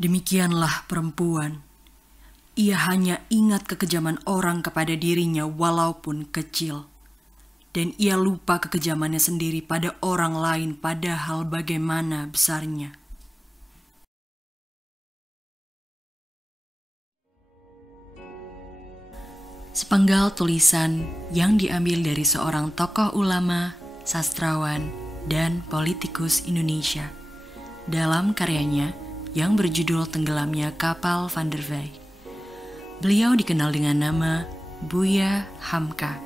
Demikianlah perempuan. Ia hanya ingat kekejaman orang kepada dirinya walaupun kecil. Dan ia lupa kekejamannya sendiri pada orang lain padahal bagaimana besarnya. Sepenggal tulisan yang diambil dari seorang tokoh ulama, sastrawan, dan politikus Indonesia dalam karyanya yang berjudul Tenggelamnya Kapal Van der Weyck. Beliau dikenal dengan nama Buya Hamka.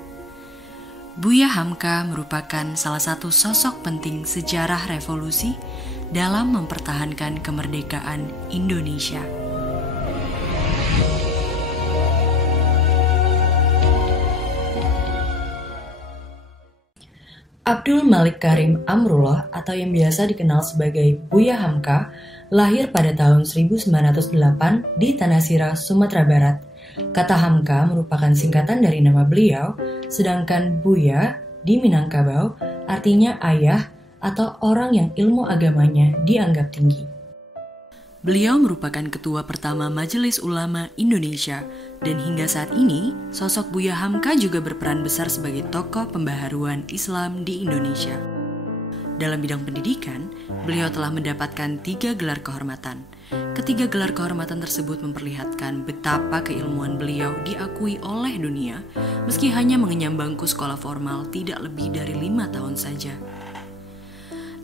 Buya Hamka merupakan salah satu sosok penting sejarah revolusi dalam mempertahankan kemerdekaan Indonesia. Abdul Malik Karim Amrullah atau yang biasa dikenal sebagai Buya Hamka lahir pada tahun 1908 di Tanah Sirah, Sumatera Barat. Kata Hamka merupakan singkatan dari nama beliau, sedangkan Buya di Minangkabau artinya ayah atau orang yang ilmu agamanya dianggap tinggi. Beliau merupakan ketua pertama Majelis Ulama Indonesia dan hingga saat ini sosok Buya Hamka juga berperan besar sebagai tokoh pembaharuan Islam di Indonesia. Dalam bidang pendidikan, beliau telah mendapatkan 3 gelar kehormatan. Ketiga gelar kehormatan tersebut memperlihatkan betapa keilmuan beliau diakui oleh dunia meski hanya mengenyam bangku sekolah formal tidak lebih dari 5 tahun saja.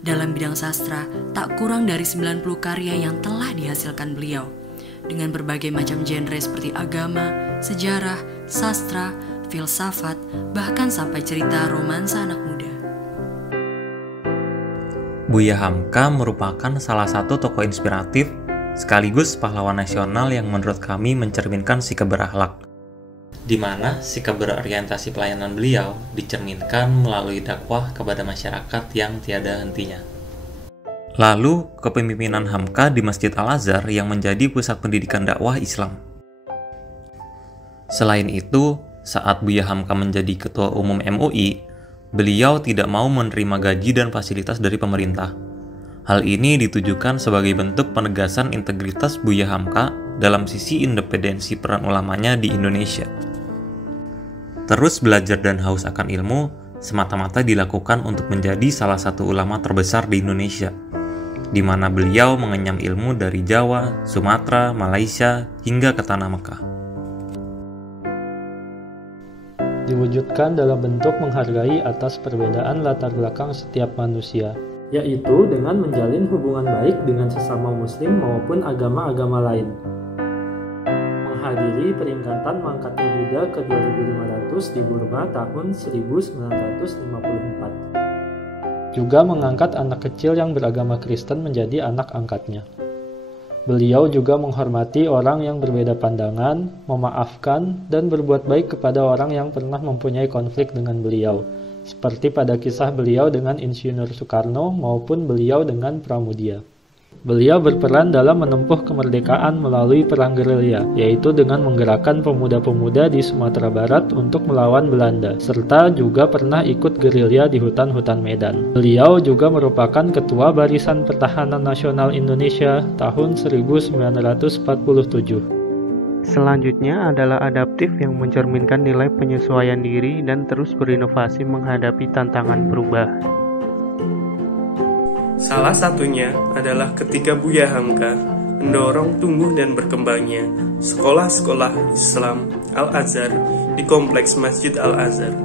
Dalam bidang sastra, tak kurang dari 90 karya yang telah dihasilkan beliau, dengan berbagai macam genre seperti agama, sejarah, sastra, filsafat, bahkan sampai cerita romansa anak muda. Buya Hamka merupakan salah satu tokoh inspiratif sekaligus pahlawan nasional yang menurut kami mencerminkan sikap berakhlak, di mana sikap berorientasi pelayanan beliau dicerminkan melalui dakwah kepada masyarakat yang tiada hentinya. Lalu, kepemimpinan Hamka di Masjid Al-Azhar yang menjadi pusat pendidikan dakwah Islam. Selain itu, saat Buya Hamka menjadi Ketua Umum MUI, beliau tidak mau menerima gaji dan fasilitas dari pemerintah. Hal ini ditujukan sebagai bentuk penegasan integritas Buya Hamka dalam sisi independensi peran ulamanya di Indonesia. Terus belajar dan haus akan ilmu semata-mata dilakukan untuk menjadi salah satu ulama terbesar di Indonesia, di mana beliau mengenyam ilmu dari Jawa, Sumatera, Malaysia, hingga ke Tanah Mekah. Diwujudkan dalam bentuk menghargai atas perbedaan latar belakang setiap manusia, yaitu dengan menjalin hubungan baik dengan sesama muslim maupun agama-agama lain. Menghadiri peringatan mangkatnya Buddha ke-2500 di Burma tahun 1954. Juga mengangkat anak kecil yang beragama Kristen menjadi anak angkatnya. Beliau juga menghormati orang yang berbeda pandangan, memaafkan, dan berbuat baik kepada orang yang pernah mempunyai konflik dengan beliau, seperti pada kisah beliau dengan Insinyur Soekarno maupun beliau dengan Pramudia. Beliau berperan dalam menempuh kemerdekaan melalui perang gerilya, yaitu dengan menggerakkan pemuda-pemuda di Sumatera Barat untuk melawan Belanda, serta juga pernah ikut gerilya di hutan-hutan Medan. Beliau juga merupakan Ketua Barisan Pertahanan Nasional Indonesia tahun 1947. Selanjutnya adalah adaptif yang mencerminkan nilai penyesuaian diri dan terus berinovasi menghadapi tantangan perubahan. Salah satunya adalah ketika Buya Hamka mendorong tumbuh dan berkembangnya sekolah-sekolah Islam Al-Azhar di kompleks Masjid Al-Azhar.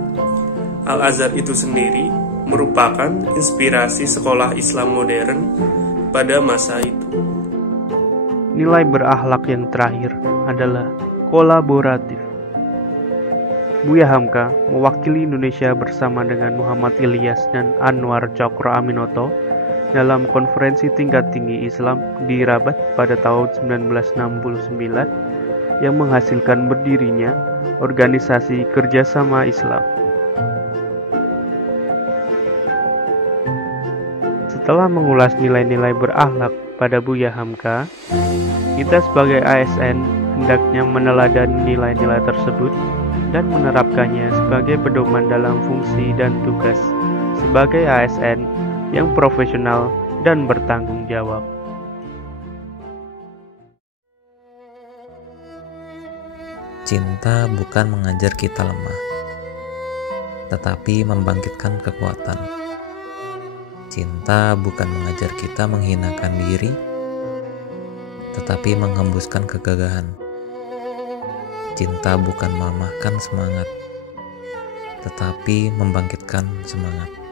Al-Azhar itu sendiri merupakan inspirasi sekolah Islam modern pada masa itu. Nilai berakhlak yang terakhir adalah kolaboratif. Buya Hamka mewakili Indonesia bersama dengan Muhammad Ilyas dan Anwar Cokro Aminoto dalam konferensi tingkat tinggi Islam di Rabat pada tahun 1969 yang menghasilkan berdirinya Organisasi Kerjasama Islam. Setelah mengulas nilai-nilai berakhlak pada Buya Hamka, kita sebagai ASN hendaknya meneladani nilai-nilai tersebut dan menerapkannya sebagai pedoman dalam fungsi dan tugas sebagai ASN yang profesional dan bertanggung jawab. Cinta bukan mengajar kita lemah, tetapi membangkitkan kekuatan. Cinta bukan mengajar kita menghinakan diri, tetapi menghembuskan kegagahan. Cinta bukan melemahkan semangat, tetapi membangkitkan semangat.